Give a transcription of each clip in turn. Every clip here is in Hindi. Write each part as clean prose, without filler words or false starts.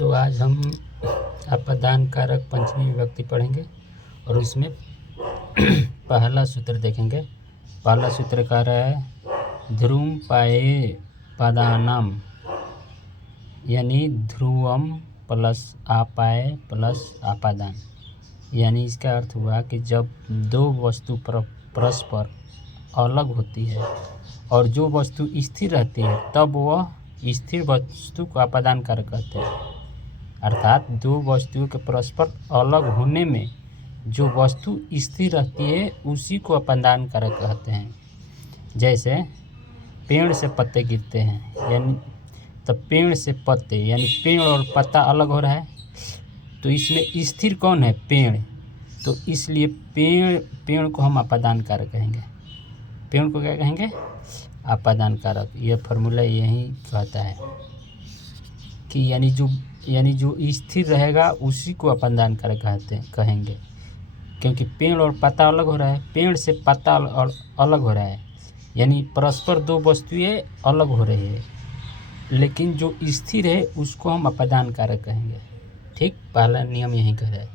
तो आज हम अपदान कारक पंचमी विभक्ति पढ़ेंगे और उसमें पहला सूत्र देखेंगे। पहला सूत्र कह रहा है ध्रुवम पाये पदानाम, यानी ध्रुवम प्लस आपाय प्लस आपादान। यानी इसका अर्थ हुआ कि जब दो वस्तु परस्पर अलग होती है और जो वस्तु स्थिर रहती है तब वह स्थिर वस्तु को अपादान कारक कहते हैं। अर्थात दो वस्तुओं के परस्पर अलग होने में जो वस्तु स्थिर रहती है उसी को अपादान कारक कहते हैं। जैसे पेड़ से पत्ते गिरते हैं, यानी तो पेड़ से पत्ते यानी पेड़ और पत्ता अलग हो रहा है, तो इसमें स्थिर कौन है? पेड़। तो इसलिए पेड़ को हम अपादान कारक कहेंगे। पेड़ को क्या कहेंगे? अपादान कारक। यह फार्मूला यही कहता है कि यानी जो स्थिर रहेगा उसी को अपादान कारक कहेंगे, क्योंकि पेड़ और पत्ता अलग हो रहा है, पेड़ से पत्ता अलग हो रहा है, यानी परस्पर दो वस्तुएं अलग हो रही है, लेकिन जो स्थिर है उसको हम अपादान कारक कहेंगे। ठीक, पहला नियम यही कह रहा है।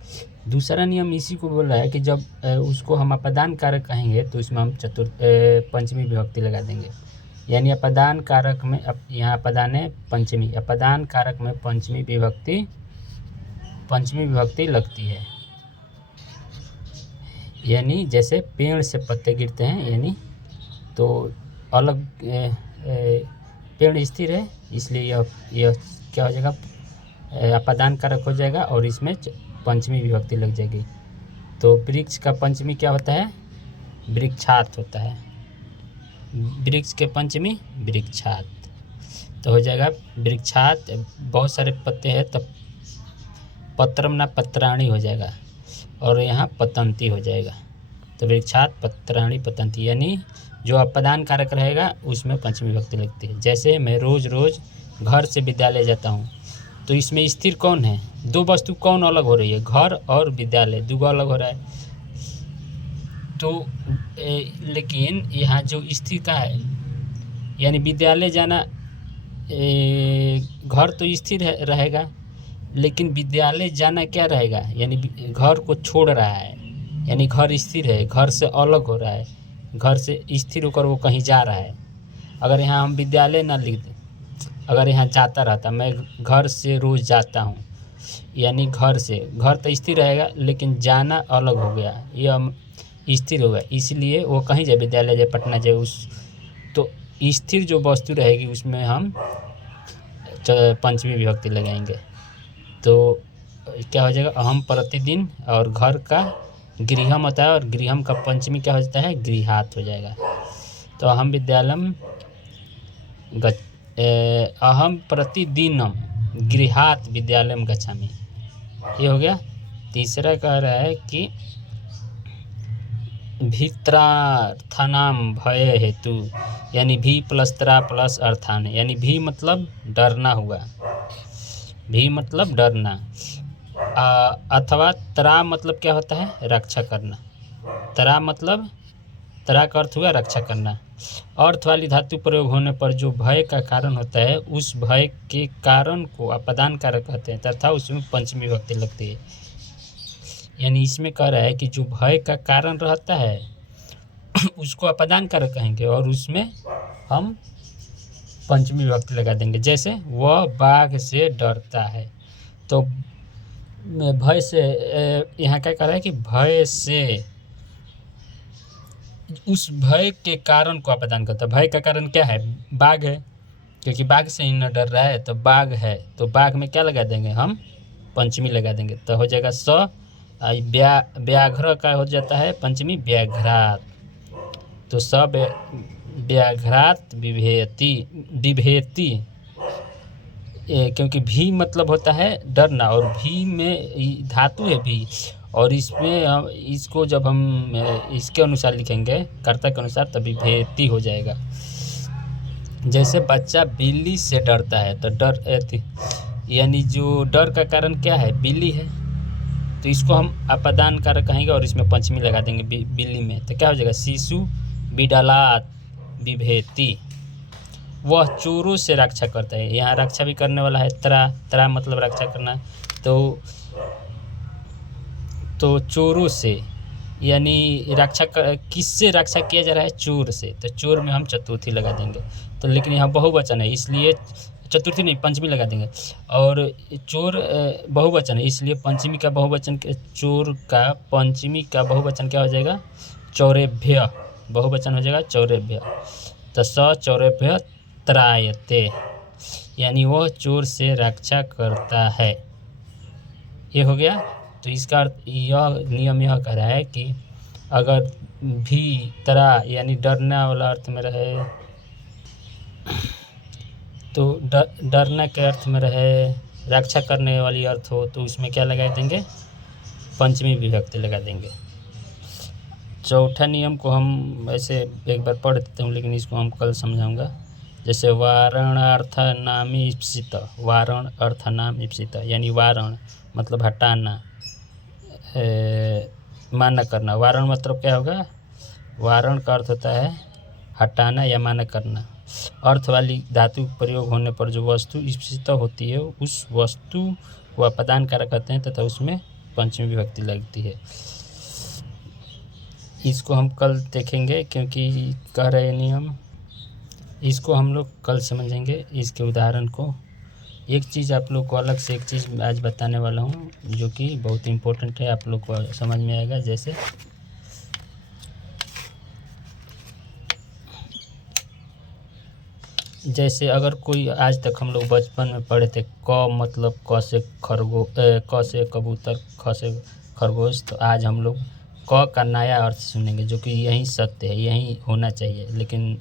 दूसरा नियम इसी को बोल रहा है कि जब उसको हम अपादान कारक कहेंगे तो इसमें हम पंचमी विभक्ति लगा देंगे। यानी अपादान कारक में यहाँ अपादान है पंचमी, अपादान कारक में पंचमी विभक्ति लगती है। यानी जैसे पेड़ से पत्ते गिरते हैं, यानी तो अलग पेड़ स्थिर है, इसलिए यह क्या हो जाएगा? अपादान कारक हो जाएगा और इसमें पंचमी विभक्ति लग जाएगी। तो वृक्ष का पंचमी क्या होता है? वृक्षात होता है। वृक्ष के पंचमी वृक्षात, तो हो जाएगा वृक्षात। बहुत सारे पत्ते हैं तो पत्रम ना पत्राणी हो जाएगा और यहाँ पतंती हो जाएगा। तो वृक्षात पत्राणी पतंती, यानी जो अपादान कारक रहेगा उसमें पंचमी विभक्ति लगती है। जैसे मैं रोज़ घर से विद्यालय जाता हूँ, तो इसमें स्थिर कौन है? दो वस्तु कौन अलग हो रही है? घर और विद्यालय दो अलग हो रहा है। तो लेकिन यहाँ जो स्थिर का है, यानी विद्यालय जाना, घर तो स्थिर रहेगा, लेकिन विद्यालय जाना क्या रहेगा? यानी घर को छोड़ रहा है, यानी घर स्थिर है, घर से अलग हो रहा है, घर से स्थिर होकर वो कहीं जा रहा है। अगर यहाँ हम विद्यालय ना लिख दें, अगर यहाँ जाता रहता, मैं घर से रोज़ जाता हूँ, यानी घर तो स्थिर रहेगा, लेकिन जाना अलग हो गया, ये स्थिर हो गया, इसलिए वो कहीं जाए, विद्यालय जाए, पटना जाए, तो स्थिर जो वस्तु रहेगी उसमें हम पंचमी विभक्ति लगाएंगे। तो क्या हो जाएगा? अहम प्रतिदिन, और घर का गृहम होता है, और गृहम का पंचमी क्या होता है? गृहात हो जाएगा। तो अहम विद्यालयम अहम प्रतिदिनम गृहात विद्यालयम गच्छामि, ये हो गया। तीसरा कह रहा है कि भीत्रार्थानाम भय हेतु, यानी भी प्लस त्रा प्लस अर्थान, यानी भी मतलब डरना हुआ, भी मतलब डरना, अथवा त्रा मतलब क्या होता है? रक्षा करना। त्रा मतलब, त्रा का अर्थ हुआ रक्षा करना। अर्थ वाली धातु प्रयोग होने पर जो भय का कारण होता है उस भय के कारण को अपादान कारक कहते हैं तथा उसमें पंचमी विभक्ति लगती है। यानी इसमें कह रहा है कि जो भय का कारण रहता है उसको अपादान कारक कहेंगे और उसमें हम पंचमी विभक्ति लगा देंगे। जैसे वह बाघ से डरता है, तो भय से, यहाँ क्या कह रहा है कि भय से, उस भय के कारण को अपादान करता है। भय का कारण क्या है? बाघ है, क्योंकि बाघ से ही न डर रहा है, तो बाघ है, तो बाघ में क्या लगा देंगे? हम पंचमी लगा देंगे, तो हो जाएगा स। व्याघ्र का हो जाता है पंचमी व्याघ्रात, तो स व्याघ्रात बिभेति, क्योंकि भी मतलब होता है डरना, और भी में धातु है भी, और इसमें इसको जब हम इसके अनुसार लिखेंगे, कर्ता के अनुसार, तभी भेती हो जाएगा। जैसे बच्चा बिल्ली से डरता है, तो डर, यानी जो डर का कारण क्या है? बिल्ली है, तो इसको हम अपादान कारक कहेंगे और इसमें पंचमी लगा देंगे बिल्ली में, तो क्या हो जाएगा? शिशु बिडलात बिभेति। वह चोरों से रक्षा करता है। यहाँ रक्षा भी करने वाला है, त्रा, त्रा मतलब रक्षा करना। तो चोरों से यानी रक्षा किससे रक्षा किया जा रहा है? चोर से। तो चोर में हम चतुर्थी लगा देंगे। तो लेकिन यहाँ बहुवचन है इसलिए चतुर्थी नहीं, पंचमी लगा देंगे। और चोर बहुवचन है इसलिए पंचमी का बहुवचन, चोर का पंचमी का बहुवचन क्या हो जाएगा? चौरेभ्य। बहुवचन हो जाएगा चौरेभ्य। तो स चौरेभ्य त्रायते, यानी वह चोर से रक्षा करता है। ये हो गया। तो इसका अर्थ यह नियम यह कह रहा है कि अगर भी तरा यानी डरना वाला अर्थ में रहे, तो डरना के अर्थ में रहे, रक्षा करने वाली अर्थ हो, तो उसमें क्या लगा देंगे? पंचमी विभक्ति लगा देंगे। चौथा नियम को हम ऐसे एक बार पढ़ देते हूँ, लेकिन इसको हम कल समझाऊंगा। जैसे वारणार्थ नाम ईप्सित, वारण अर्थ नाम ईप्सित, यानी वारण मतलब हटाना, माना करना। वारण मतलब क्या होगा? वारण का अर्थ होता है हटाना या माना करना। अर्थ वाली धातु प्रयोग होने पर जो वस्तु ईप्सित होती है उस वस्तु को अपादान कारक कहते हैं तथा उसमें पंचमी विभक्ति लगती है। इसको हम कल देखेंगे क्योंकि कह रहे नियम, इसको हम लोग कल समझेंगे इसके उदाहरण को। एक चीज़ आप लोग को अलग से एक चीज़ आज बताने वाला हूँ जो कि बहुत इम्पोर्टेंट है, आप लोग को समझ में आएगा। जैसे अगर कोई, आज तक हम लोग बचपन में पढ़े थे क मतलब क से कबूतर, ख से खरगोश। तो आज हम लोग क का नया अर्थ सुनेंगे जो कि यही सत्य है, यही होना चाहिए। लेकिन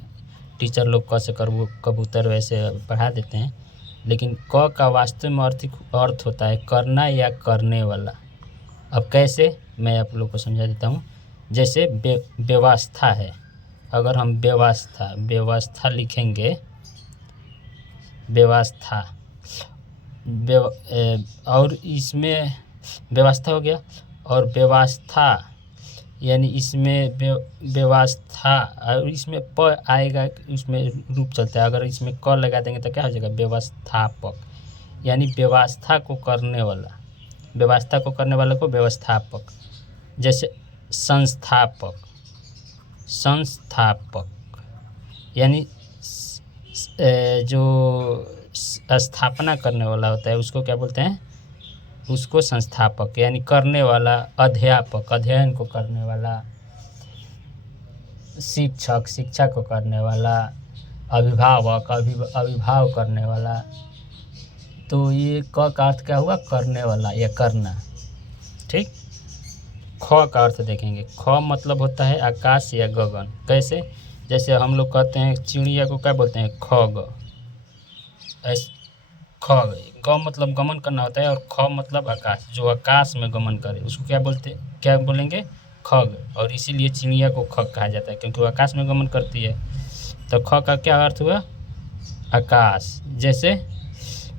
टीचर लोग क से कबूतर वैसे पढ़ा देते हैं, लेकिन क का वास्तव में अर्थ होता है करना या करने वाला। अब कैसे, मैं आप लोग को समझा देता हूँ। जैसे व्यवस्था है, अगर हम व्यवस्था लिखेंगे, व्यवस्था और इसमें व्यवस्था हो गया, और व्यवस्था यानी इसमें व्यवस्था और इसमें प आएगा, उसमें रूप चलता है। अगर इसमें क लगा देंगे तो क्या हो जाएगा? व्यवस्थापक, यानी व्यवस्था को करने वाला, व्यवस्था को करने वाले को व्यवस्थापक। जैसे संस्थापक यानी जो स्थापना करने वाला होता है उसको क्या बोलते हैं? उसको संस्थापक, यानी करने वाला। अध्यापक, अध्ययन को करने वाला। शिक्षक, शिक्षा को करने वाला। अभिभावक, अभिभाव करने वाला। तो ये क का अर्थ क्या हुआ? करने वाला या करना। ठीक। ख का अर्थ देखेंगे। ख मतलब होता है आकाश या गगन। कैसे? जैसे हम लोग कहते हैं चिड़िया को क्या बोलते हैं? खग। खग, ग मतलब गमन करना होता है, और ख मतलब आकाश, जो आकाश में गमन करे उसको क्या बोलेंगे? खग। और इसीलिए चिड़िया को खग कहा जाता है क्योंकि वो आकाश में गमन करती है। तो ख का क्या अर्थ हुआ? आकाश। जैसे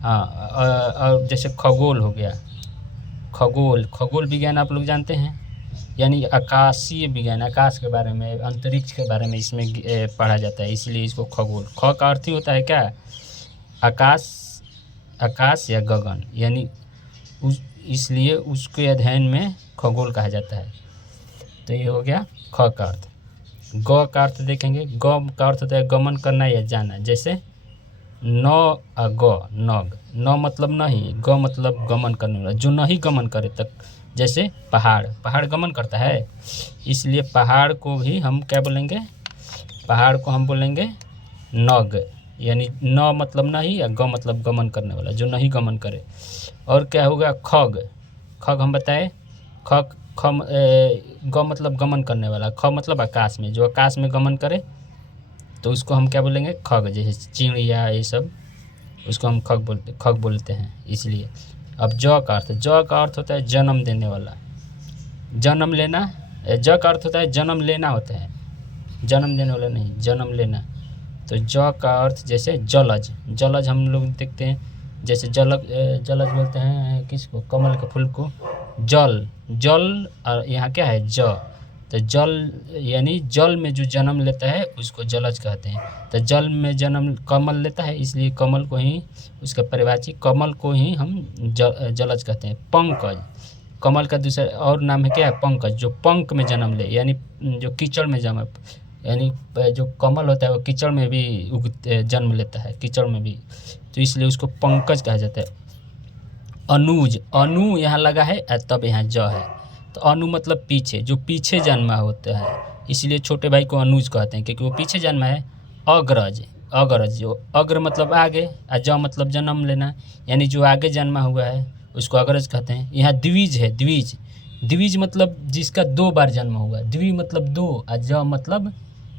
और जैसे खगोल हो गया। खगोल विज्ञान आप लोग जानते हैं, यानी आकाशीय विज्ञान, आकाश के बारे में, अंतरिक्ष के बारे में इसमें पढ़ा जाता है, इसलिए इसको खगोल। ख का अर्थ ही होता है क्या? आकाश या गगन, यानी इसलिए उसके अध्ययन में खगोल कहा जाता है। तो ये हो गया ख का अर्थ। ग का अर्थ देखेंगे। ग का अर्थ होता है गमन करना या जाना। जैसे नग, न मतलब नहीं, ग मतलब गमन करने वाला, जो नहीं गमन करे तक। जैसे पहाड़ गमन करता है, इसलिए पहाड़ को भी हम क्या बोलेंगे? पहाड़ को हम बोलेंगे नग, यानी न मतलब नहीं या ग मतलब गमन करने वाला, जो नहीं गमन करे। और क्या होगा? खग हम बताए। ग मतलब गमन करने वाला, ख मतलब आकाश में, जो आकाश में गमन करे तो उसको हम क्या बोलेंगे? खग। जैसे चिड़िया ये सब, उसको हम खग बोलते हैं इसलिए। अब ज का अर्थ होता है जन्म देने वाला, जन्म लेना। ज का अर्थ होता है जन्म लेना होता है, जन्म देने वाला नहीं, जन्म लेना। तो ज का अर्थ जैसे जलज हम लोग देखते हैं। जैसे जलज बोलते हैं किसको? कमल के फूल को जल। और यहाँ क्या है? ज। तो जल यानी जल में जो जन्म लेता है उसको जलज कहते हैं। तो जल में जन्म कमल लेता है, इसलिए कमल को ही उसका परिभाषित कमल को ही हम जलज कहते हैं। पंकज, कमल का दूसरा और नाम है क्या है? पंकज, जो पंख में जन्म ले, यानी जो कीचड़ में जन्म, यानी जो कमल होता है वो कीचड़ में भी जन्म लेता है, कीचड़ में भी, तो इसलिए उसको पंकज कहा जाता है। अनुज, अनु यहाँ लगा है तब यहाँ ज है, तो अनु मतलब पीछे, जो पीछे जन्मा होता है, इसलिए छोटे भाई को अनुज कहते हैं क्योंकि वो पीछे जन्मा है। अग्रज, अग्रज जो अग्र मतलब आगे और ज मतलब जन्म लेना, यानी जो आगे जन्मा हुआ है उसको अग्रज कहते हैं। यहाँ द्विज है, द्विज, द्विज मतलब जिसका 2 बार जन्म हुआ, द्वि मतलब 2 और ज मतलब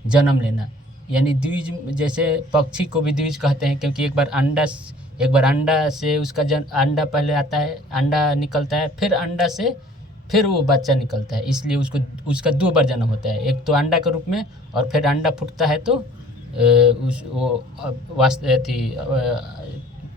जन्म लेना, यानी द्विज, जैसे पक्षी को भी द्विज कहते हैं क्योंकि एक बार अंडा से उसका अंडा पहले आता है, अंडा निकलता है, फिर अंडा से फिर वो बच्चा निकलता है, इसलिए उसका 2 बार जन्म होता है, एक तो अंडा के रूप में और फिर अंडा फूटता है तो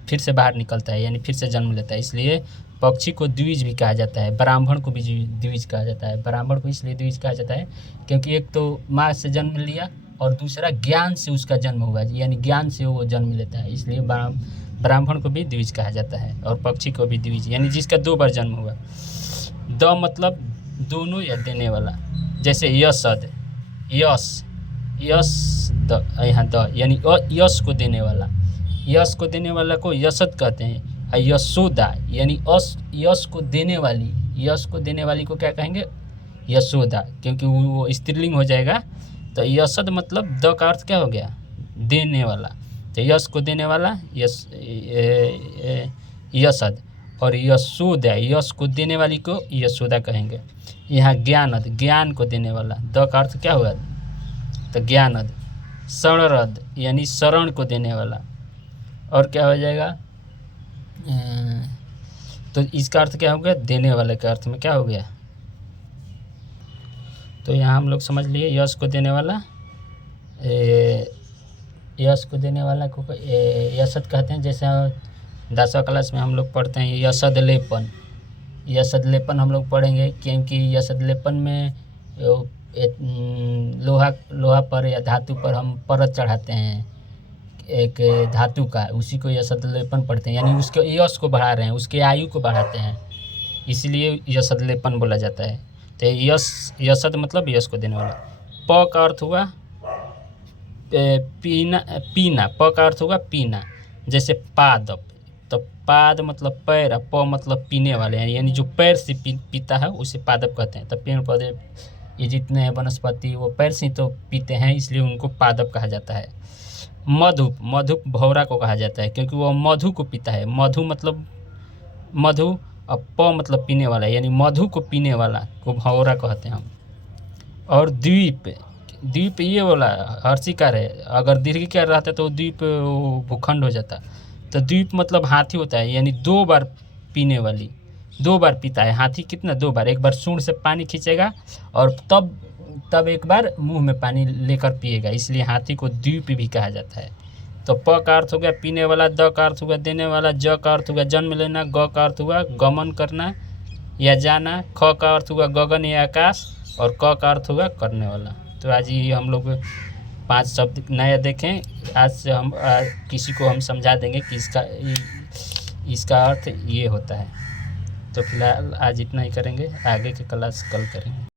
फिर से बाहर निकलता है, यानी फिर से जन्म लेता है, इसलिए पक्षी को द्विज भी कहा जाता है। ब्राह्मण को भी द्विज कहा जाता है। ब्राह्मण को इसलिए द्विज कहा जाता है क्योंकि एक तो माँ से जन्म लिया और दूसरा ज्ञान से उसका जन्म हुआ, यानी ज्ञान से वो जन्म लेता है, इसलिए ब्राह्मण को भी द्विज कहा जाता है और पक्षी को भी द्विज, यानी जिसका 2 बार जन्म हुआ। द मतलब दोनों या देने वाला, जैसे यसद, यश, यश द, यहाँ द यानी यश को देने वाला, यश को देने वाला को यसद कहते हैं। यशोदा यानी यश को देने वाली, यश को देने वाली को क्या कहेंगे? यशोदा, क्योंकि वो स्त्रीलिंग हो जाएगा। तो यशद मतलब द का अर्थ क्या हो गया? देने वाला, तो यश को देने वाला यशद, और यशोदा यश को देने वाली को यशोदा कहेंगे। यहाँ ज्ञानद, ज्ञान को देने वाला, द का अर्थ क्या हुआ? तो ज्ञानद। शरणद यानी शरण को देने वाला, और क्या हो जाएगा? तो इसका अर्थ क्या हो गया? देने वाले के अर्थ में क्या हो गया? तो यहाँ हम लोग समझ लिए यश को देने वाला, यश को देने वाला को यसद कहते हैं। जैसे 10वीं क्लास में हम लोग पढ़ते हैं यसद लेपन, यसद लेपन हम लोग पढ़ेंगे क्योंकि यसद लेपन में लोहा पर या धातु पर हम परत चढ़ाते हैं एक धातु का, उसी को यसद लेपन पढ़ते हैं, यानी उसके यश को बढ़ा रहे हैं, उसके आयु को बढ़ाते हैं, इसलिए यसद लेपन बोला जाता है। तो यसद मतलब यश को देने वाला। प का अर्थ हुआ पीना, प का अर्थ हुआ पीना, जैसे पादप, तो पाद मतलब पैर, प मतलब पीने वाले, यानी जो पैर से पीता है उसे पादप कहते हैं। तो पेड़ पौधे ये जितने हैं वनस्पति वो पैर से तो पीते हैं, इसलिए उनको पादप कहा जाता है। मधुप, मधुप भौरा को कहा जाता है क्योंकि वो मधु को पीता है। मधु मतलब मधु, और प मतलब पीने वाला, यानी मधु को पीने वाला को भौरा कहते हैं हम। और द्वीप, द्वीप ये वाला हर्षिकार है, अगर दीर्घिकार रहता तो द्वीप भूखंड हो जाता। तो द्वीप मतलब हाथी होता है, यानी 2 बार पीने वाली, 2 बार पीता है हाथी। कितना? 2 बार, एक बार सूंड से पानी खींचेगा और तब एक बार मुंह में पानी लेकर पिएगा, इसलिए हाथी को द्वीप भी कहा जाता है। तो प का अर्थ हो गया पीने वाला, द का अर्थ हुआ देने वाला, ज का अर्थ हुआ जन्म लेना, ग का अर्थ हुआ गमन करना या जाना, ख का अर्थ हुआ गगन या आकाश, और क का अर्थ हुआ करने वाला। तो आज ये हम लोग 5 शब्द नया देखें। आज से हम किसी को हम समझा देंगे कि इसका अर्थ ये होता है। तो फिलहाल आज इतना ही करेंगे, आगे की क्लास कल करेंगे।